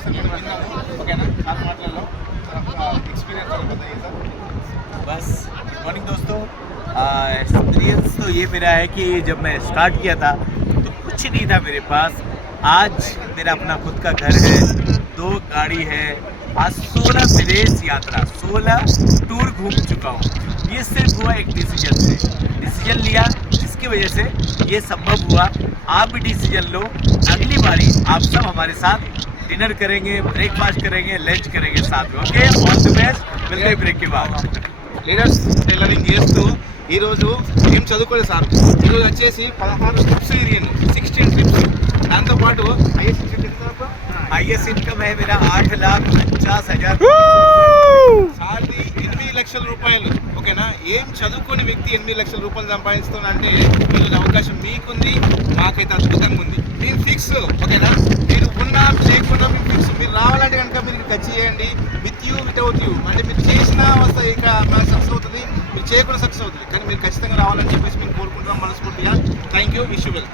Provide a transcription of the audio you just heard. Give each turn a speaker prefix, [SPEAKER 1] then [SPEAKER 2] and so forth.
[SPEAKER 1] ఒకసారి మనం విందాము ఓకేనా చాలా మాటలలో एक्सपीरियंस बताइए सर
[SPEAKER 2] बस गुड मॉर्निंग दोस्तों एक्सपीरियंस तो ये मेरा है कि जब मैं स्टार्ट किया था तो कुछ नहीं था मेरे पास आज मेरा अपना खुद का घर है दो गाड़ी है आज सोलह विदेश यात्रा सोलह टूर घूम चुका हूँ ये सिर्फ हुआ एक डिसीजन से डिसीजन लिया जिसकी वजह से ये संभव हुआ आप भी डिसीजन लो अगली बारी आप सब हमारे साथ डिनर करेंगे ब्रेकफास्ट करेंगे लंच करेंगे साथ में ओके ऑल द बेस्ट मिलते हैं ब्रेक के बाद
[SPEAKER 1] లీడర్స్ టైలరింగ్ చేస్తూ ఈరోజు ఏం చదువుకోలేదు సార్ ఈరోజు వచ్చేసి పదహారు ట్రిప్స్ తిరిగింది సిక్స్టీన్ ట్రిప్స్ దాంతోపాటు ఐఎస్సీ
[SPEAKER 2] हाईएस्ट इनकम है मेरा आठ लाख उनचास हजार
[SPEAKER 1] సాలరీ ఎనిమిది లక్షల రూపాయలు ఓకేనా ఏం చదువుకోని వ్యక్తి ఎనిమిది లక్షల రూపాయలు సంపాదిస్తున్నాడంటే ఈరోజు అవకాశం మీకుంది మాకైతే అద్భుతంగా ఉంది మేము ఫిక్స్ ఓకేనా చేయండి. విత్ యూ వితౌట్ యూ అంటే మీరు చేసిన వస్తే ఇక సక్సెస్ అవుతుంది. మీరు చేయకుండా సక్సెస్ అవుతుంది. కానీ మీరు ఖచ్చితంగా రావాలని చెప్పేసి మేము కోరుకుంటున్నాం మనస్ఫూర్తిగా. Thank you wish well